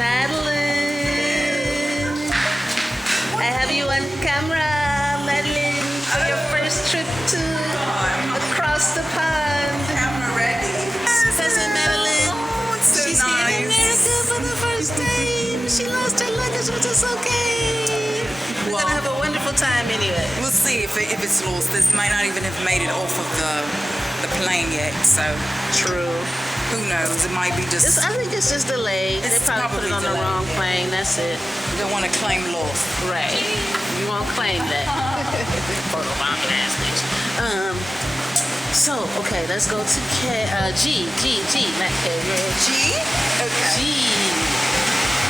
Madeline. I have you on camera, Madeline, for your first trip to across the pond. Camera ready. Cousin Madeline, So she's nice. here in America for the first time. She lost her luggage, but it's okay. We're Well, gonna have a wonderful time anyway. We'll see if it's lost. This may not even have made it off of the plane yet. So True. who knows? It might be just. I think it's just delayed. It's They probably put it on probably the wrong delayed, plane. That's it. You don't want to claim loss. Right. You won't claim that. Photo bomb ass bitch. So, okay, let's go to G, not K, right? G? Okay.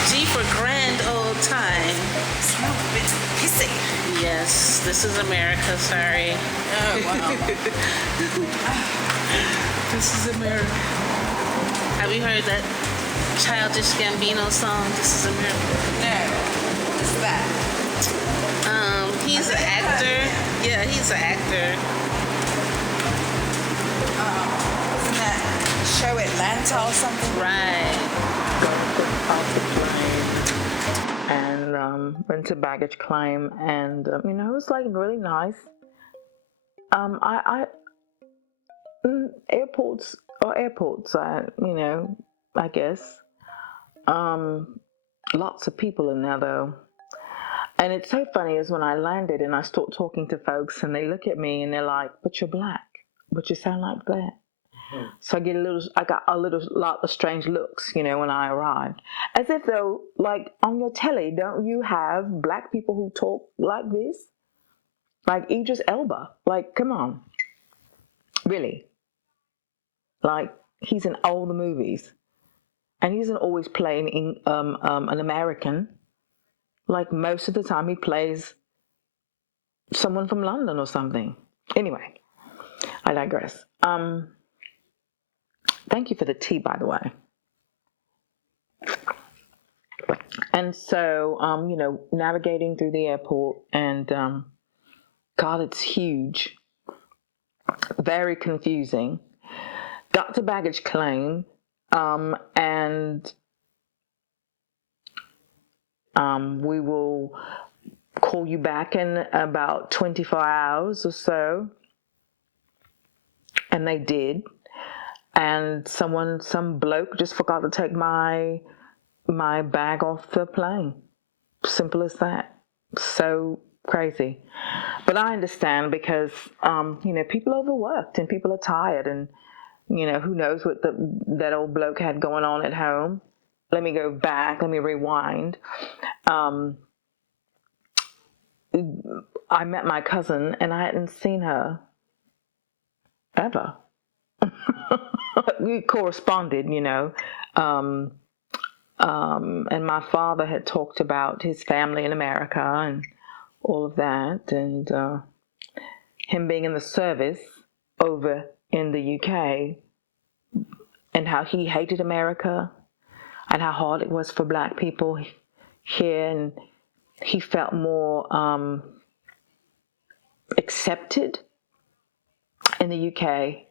G for grand old time. Smells a bit pissy. Yes, this is America, sorry. Oh, wow. This is America. Have you heard that Childish Gambino song, This is America? No. What's that? He's an actor. Yeah, he's an actor. Wasn't that show Atlanta or something? Right. And went to baggage claim, and it was like really nice. Airports, I guess. Lots of people in there though. And it's so funny is when I landed and I start talking to folks and they look at me and they're like, "But you're black, but you sound like that." So I got a lot of strange looks, when I arrived. As if though, like on your telly, don't you have black people who talk like this? Like Idris Elba. Like, come on. Really? Like, he's in all the movies. And he doesn't always play an American. Like, most of the time he plays someone from London or something. Anyway, I digress. Thank you for the tea, by the way. And so, navigating through the airport, and God, it's huge. Very confusing. Got to baggage claim, and we will call you back in about 24 hours or so. And they did. And some bloke just forgot to take my bag off the plane. Simple as that. So crazy. But I understand because, people overworked and people are tired, and, who knows what that old bloke had going on at home. Let me go back. Let me rewind. I met my cousin and I hadn't seen her ever. We corresponded, and my father had talked about his family in America and all of that, and him being in the service over in the UK, and how he hated America and how hard it was for black people here, and he felt more accepted in the UK,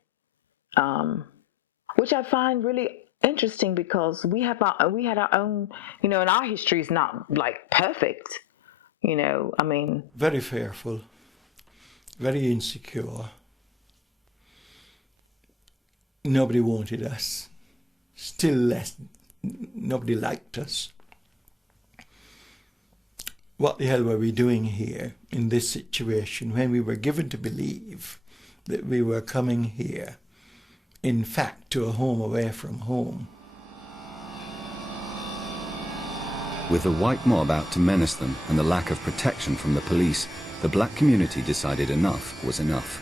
which I find really interesting because we had our own, and our history is not like perfect, Very fearful, very insecure. Nobody wanted us. Still less, nobody liked us. What the hell were we doing here in this situation when we were given to believe that we were coming here, in fact, to a home away from home? With the white mob out to menace them and the lack of protection from the police, the black community decided enough was enough.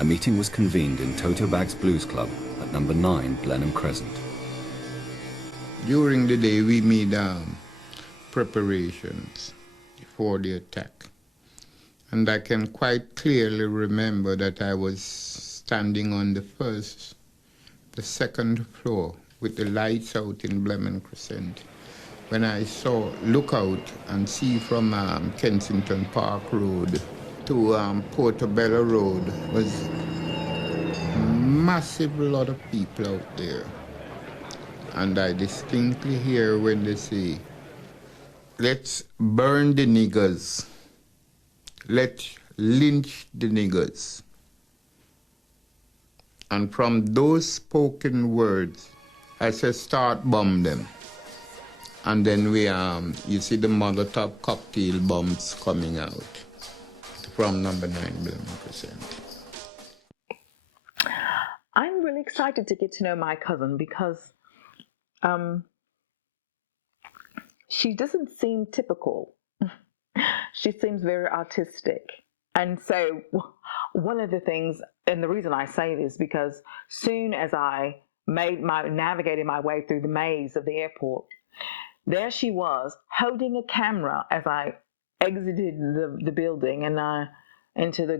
A meeting was convened in Toto Bag's Blues Club at number 9 Blenheim Crescent. During the day we made preparations for the attack. And I can quite clearly remember that I was standing on the second floor with the lights out in Blenheim Crescent, when I look out and see from Kensington Park Road to Portobello Road was a massive lot of people out there. and I distinctly hear when they say, let's burn the niggers, let's lynch the niggers. And from those spoken words, I say start bomb them. And then you see the Molotov cocktail bombs coming out from number 9%. I'm really excited to get to know my cousin because she doesn't seem typical. She seems very artistic. And so one of the things, and the reason I say this, because soon as I navigated my way through the maze of the airport, there she was holding a camera as I exited the building and into the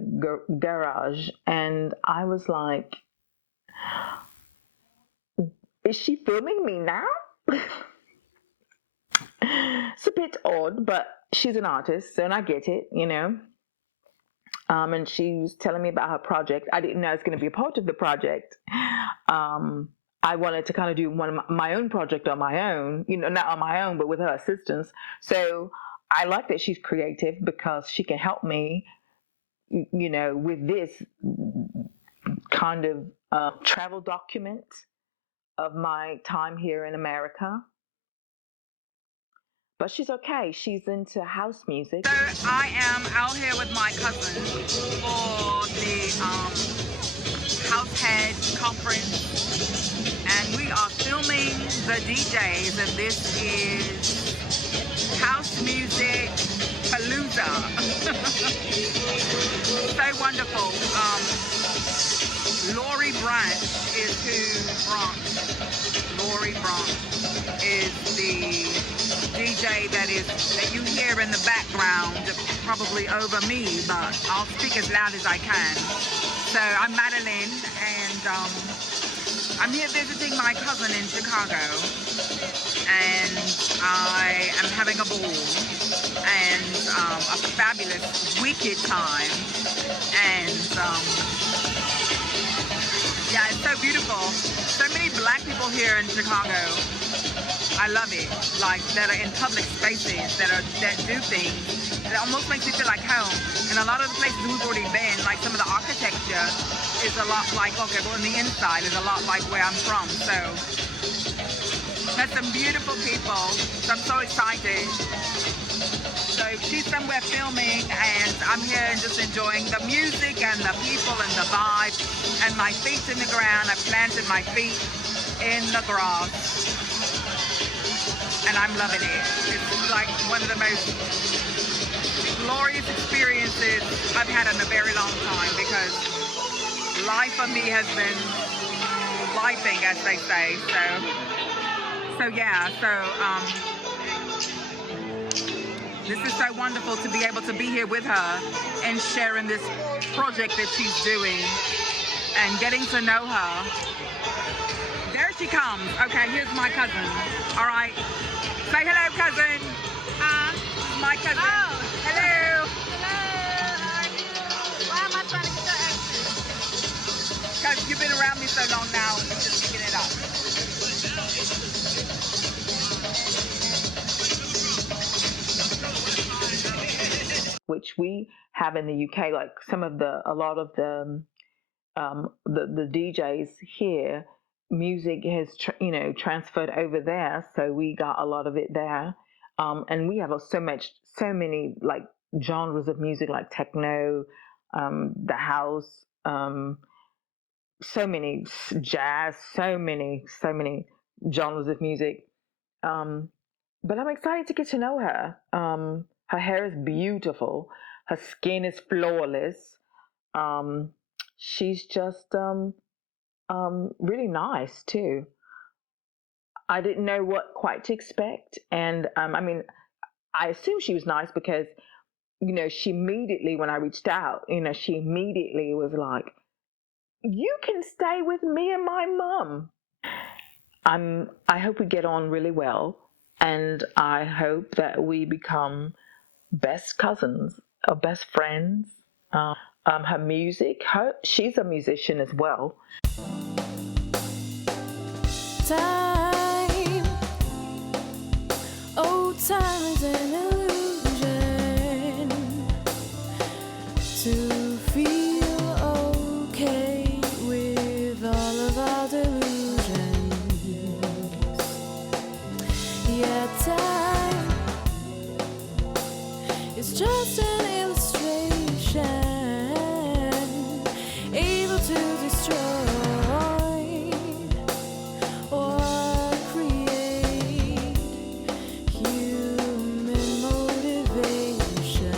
garage. And I was like, is she filming me now? It's a bit odd, but she's an artist, so and I get it, you know. And she was telling me about her project. I didn't know I was going to be a part of the project. I wanted to kind of do one of my own project on my own, you know, not on my own, but with her assistance. So I like that she's creative because she can help me, you know, with this kind of travel document of my time here in America. But she's okay. She's into house music. So I am out here with my cousin for the Househead conference, and we are filming the DJs, and this is House Music Palooza. So wonderful. Lori Branch is who Lori Branch is the DJ that you hear in the background, probably over me, but I'll speak as loud as I can. So I'm Madeline, and I'm here visiting my cousin in Chicago, and I am having a ball and a fabulous, wicked time, and yeah, it's so beautiful. So many black people here in Chicago. I love it. Like, that are in public spaces, that do things. It almost makes me feel like home. And a lot of the places we've already been, like some of the architecture is a lot like, okay, well, on the inside is a lot like where I'm from. So, met some beautiful people. So I'm so excited. So she's somewhere filming, and I'm here and just enjoying the music and the people and the vibe. And my feet's in the ground. I planted my feet in the grass. And I'm loving it. It's like one of the most glorious experiences I've had in a very long time, because life for me has been lifing, as they say. So yeah, this is so wonderful to be able to be here with her and sharing this project that she's doing and getting to know her. There she comes. Okay, here's my cousin. All right. Say hello, cousin. My cousin. Oh. Hello. Hello, how are you? Why am I trying to get your accent? Because you've been around me so long now, I'm just picking it up. Which we have in the UK, like a lot of the DJs here, music has transferred over there, so we got a lot of it there, and we have so many like genres of music, like techno, the house, so many jazz, so many genres of music. But I'm excited to get to know her. Her hair is beautiful. Her skin is flawless. She's just really nice too. I didn't know what quite to expect, and I mean, I assumed she was nice because, she immediately, when I reached out, she immediately was like, "You can stay with me and my mum." I hope we get on really well, and I hope that we become best cousins or best friends. Her music, she's a musician as well. Time time is an illusion to feel okay with all of our delusions. Yeah, time is just an illustration able to destroy or create human motivation.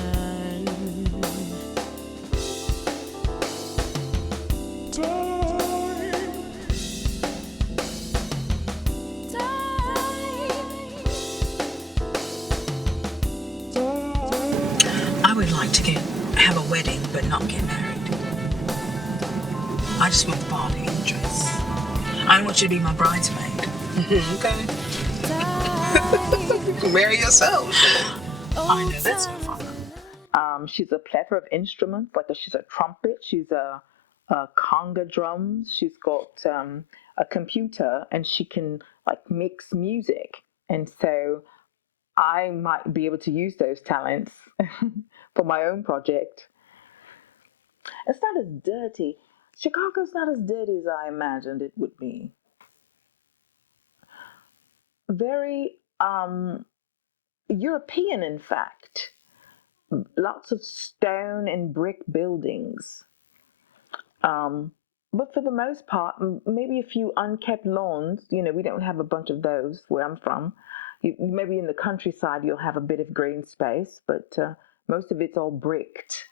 I would like to have a wedding but not get married. I just want the party and the dress. I don't want you to be my bridesmaid. Okay. Marry yourself. I know that's no fun. She's a plethora of instruments. She's a trumpet. She's a conga drums. She's got a computer, and she can mix music. And so I might be able to use those talents for my own project. It's not as dirty. Chicago's not as dirty as I imagined it would be. Very European, in fact. Lots of stone and brick buildings. But for the most part, maybe a few unkept lawns. We don't have a bunch of those where I'm from. Maybe in the countryside you'll have a bit of green space, but most of it's all bricked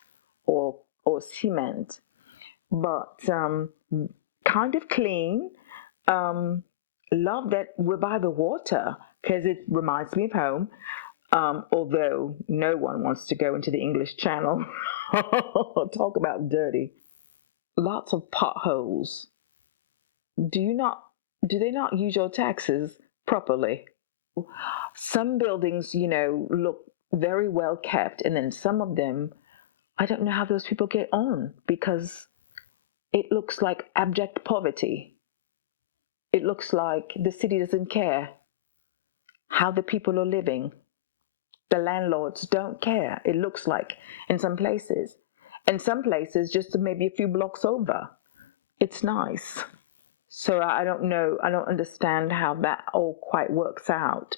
or cement. But kind of clean. Love that we're by the water because it reminds me of home. Although no one wants to go into the English Channel. Talk about dirty. Lots of potholes. Do they not use your taxes properly? Some buildings, look very well kept, and then some of them, I don't know how those people get on because it looks like abject poverty. It looks like the city doesn't care how the people are living. The landlords don't care, it looks like, in some places. In some places, just maybe a few blocks over. It's nice. So I don't know, I don't understand how that all quite works out.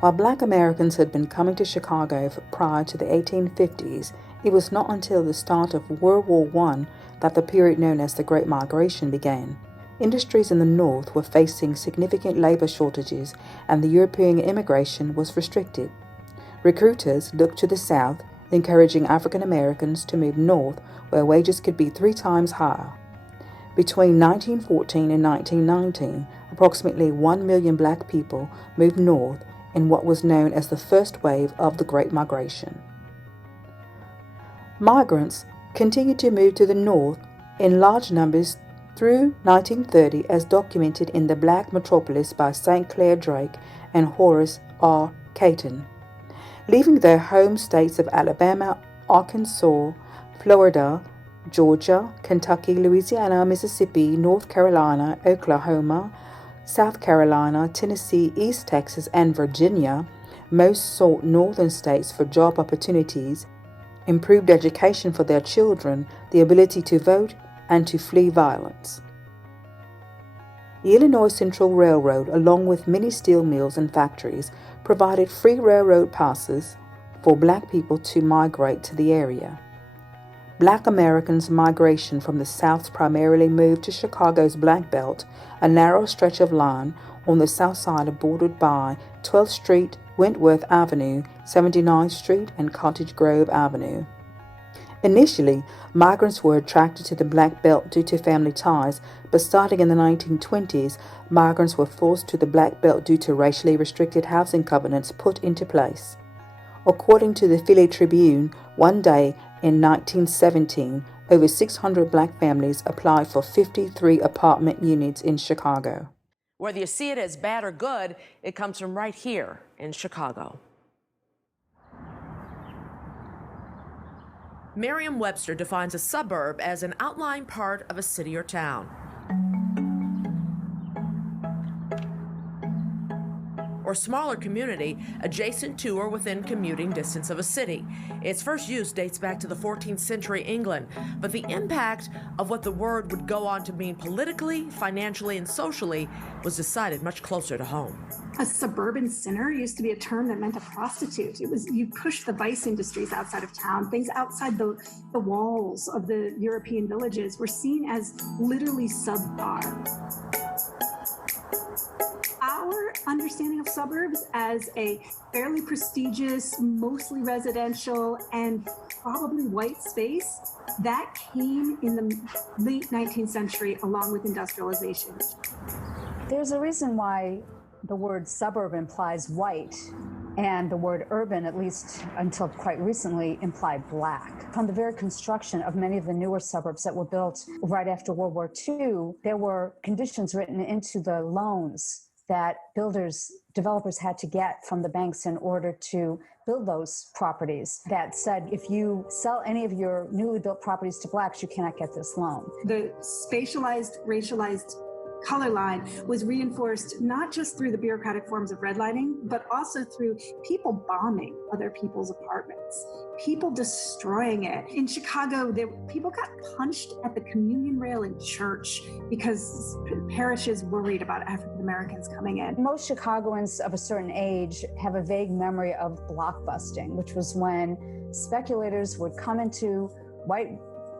While Black Americans had been coming to Chicago prior to the 1850s, it was not until the start of World War I that the period known as the Great Migration began. Industries in the North were facing significant labor shortages, and the European immigration was restricted. Recruiters looked to the South, encouraging African Americans to move north where wages could be 3 times higher. Between 1914 and 1919, approximately 1 million Black people moved north in what was known as the first wave of the Great Migration. Migrants continued to move to the north in large numbers through 1930, as documented in The Black Metropolis by St. Clair Drake and Horace R. Caton. Leaving their home states of Alabama, Arkansas, Florida, Georgia, Kentucky, Louisiana, Mississippi, North Carolina, Oklahoma, South Carolina, Tennessee, East Texas, and Virginia, most sought northern states for job opportunities, improved education for their children, the ability to vote, and to flee violence. The Illinois Central Railroad, along with many steel mills and factories, provided free railroad passes for Black people to migrate to the area. Black Americans' migration from the South primarily moved to Chicago's Black Belt, a narrow stretch of land on the south side bordered by 12th Street, Wentworth Avenue, 79th Street, and Cottage Grove Avenue. Initially, migrants were attracted to the Black Belt due to family ties, but starting in the 1920s, migrants were forced to the Black Belt due to racially restricted housing covenants put into place. According to the Philly Tribune, one day in 1917, over 600 Black families applied for 53 apartment units in Chicago. Whether you see it as bad or good, it comes from right here in Chicago. Merriam-Webster defines a suburb as an outlying part of a city or town. or smaller community adjacent to or within commuting distance of a city. Its first use dates back to the 14th century England, but the impact of what the word would go on to mean politically, financially, and socially was decided much closer to home. A suburban sinner used to be a term that meant a prostitute. It was, you pushed the vice industries outside of town. Things outside the walls of the European villages were seen as literally subpar. Our understanding of suburbs as a fairly prestigious, mostly residential, and probably white space, that came in the late 19th century along with industrialization. There's a reason why the word suburb implies white, and the word urban, at least until quite recently, implied black. From the very construction of many of the newer suburbs that were built right after World War II, there were conditions written into the loans that developers had to get from the banks in order to build those properties that said, if you sell any of your newly built properties to blacks, you cannot get this loan. The spatialized, racialized color line was reinforced not just through the bureaucratic forms of redlining, but also through people bombing other people's apartments, people destroying it. In Chicago, people got punched at the communion rail in church because parishes worried about African Americans coming in. Most Chicagoans of a certain age have a vague memory of blockbusting, which was when speculators would come into white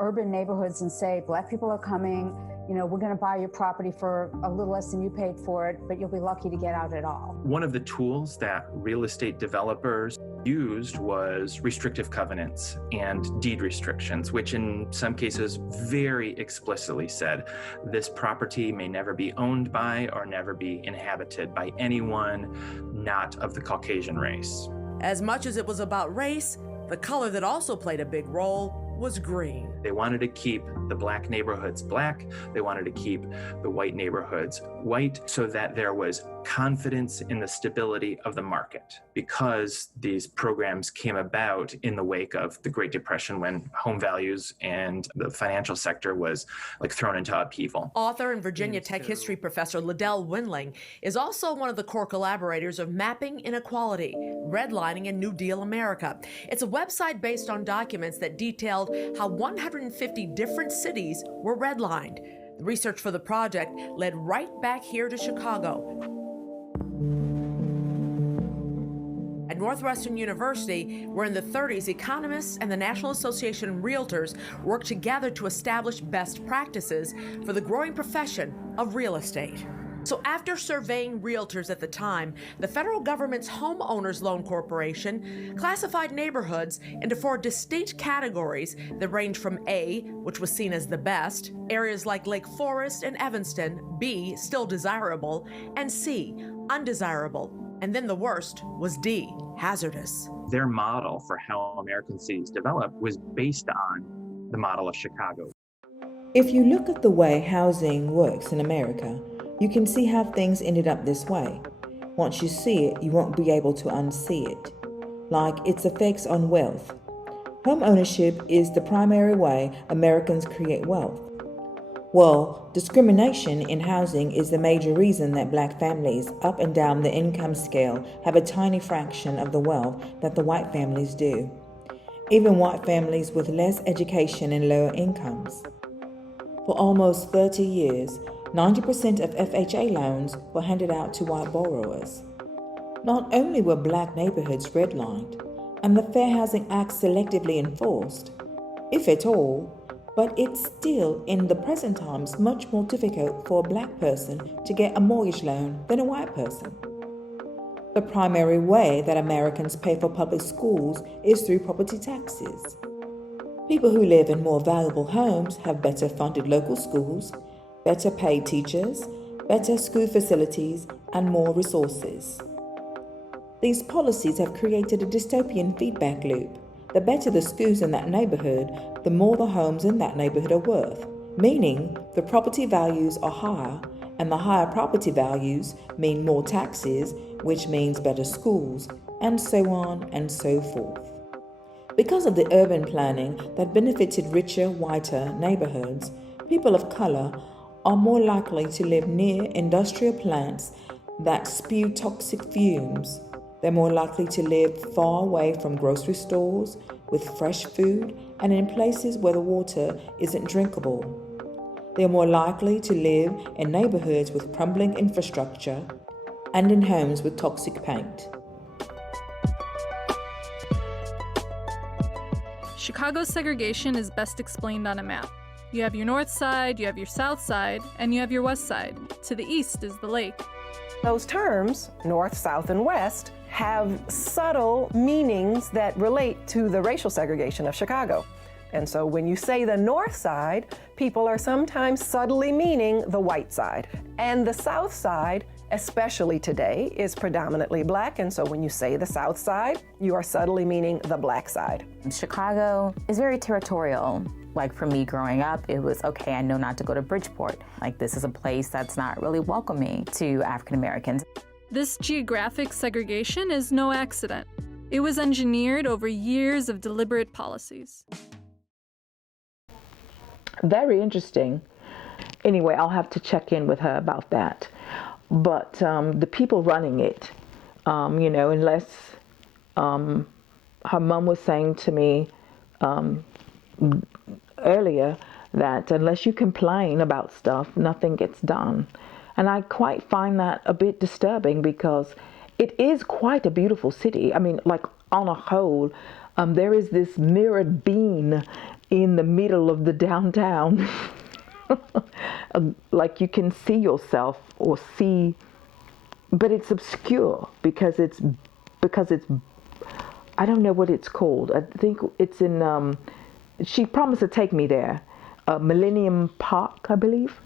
urban neighborhoods and say, black people are coming, we're going to buy your property for a little less than you paid for it, but you'll be lucky to get out at all. One of the tools that real estate developers used was restrictive covenants and deed restrictions, which in some cases very explicitly said this property may never be owned by or never be inhabited by anyone not of the Caucasian race. As much as it was about race, the color that also played a big role was green. They wanted to keep the black neighborhoods black. They wanted to keep the white neighborhoods white so that there was confidence in the stability of the market, because these programs came about in the wake of the Great Depression when home values and the financial sector was thrown into upheaval. Author and Virginia Tech history professor Liddell Windling is also one of the core collaborators of Mapping Inequality, Redlining in New Deal America. It's a website based on documents that detailed how 150 different cities were redlined. The research for the project led right back here to Chicago. At Northwestern University, where in the 30s economists and the National Association of Realtors worked together to establish best practices for the growing profession of real estate. So after surveying realtors at the time, the federal government's Homeowners Loan Corporation classified neighborhoods into 4 distinct categories that range from A, which was seen as the best, areas like Lake Forest and Evanston, B, still desirable, and C, undesirable. And then the worst was D, hazardous. Their model for how American cities developed was based on the model of Chicago. If you look at the way housing works in America, you can see how things ended up this way. Once you see it, you won't be able to unsee it. Like its effects on wealth. Home ownership is the primary way Americans create wealth. Well, discrimination in housing is the major reason that black families up and down the income scale have a tiny fraction of the wealth that the white families do. Even white families with less education and lower incomes. For almost 30 years, 90% of FHA loans were handed out to white borrowers. Not only were black neighborhoods redlined, and the Fair Housing Act selectively enforced, if at all, but it's still in the present times much more difficult for a black person to get a mortgage loan than a white person. The primary way that Americans pay for public schools is through property taxes. People who live in more valuable homes have better funded local schools, better paid teachers, better school facilities, and more resources. These policies have created a dystopian feedback loop. The better the schools in that neighborhood, the more the homes in that neighborhood are worth, meaning the property values are higher, and the higher property values mean more taxes, which means better schools, and so on and so forth. Because of the urban planning that benefited richer, whiter neighborhoods, people of color are more likely to live near industrial plants that spew toxic fumes, they're more likely to live far away from grocery stores with fresh food and in places where the water isn't drinkable. They are more likely to live in neighborhoods with crumbling infrastructure and in homes with toxic paint. Chicago's segregation is best explained on a map. You have your north side, you have your south side, and you have your west side. To the east is the lake. Those terms, north, south, and west, have subtle meanings that relate to the racial segregation of Chicago. And so when you say the north side, people are sometimes subtly meaning the white side. And the south side, especially today, is predominantly black. And so when you say the south side, you are subtly meaning the black side. Chicago is very territorial. Like for me growing up, it was, okay, I know not to go to Bridgeport. Like this is a place that's not really welcoming to African Americans. This geographic segregation is no accident. It was engineered over years of deliberate policies. Very interesting. Anyway, I'll have to check in with her about that. But the people running it, unless her mom was saying to me earlier that unless you complain about stuff, nothing gets done. And I quite find that a bit disturbing because it is quite a beautiful city. I mean, like on a whole, there is this mirrored beam in the middle of the downtown. Like you can see yourself or see, but it's obscure because it's I don't know what it's called. I think it's in she promised to take me there, Millennium Park, I believe.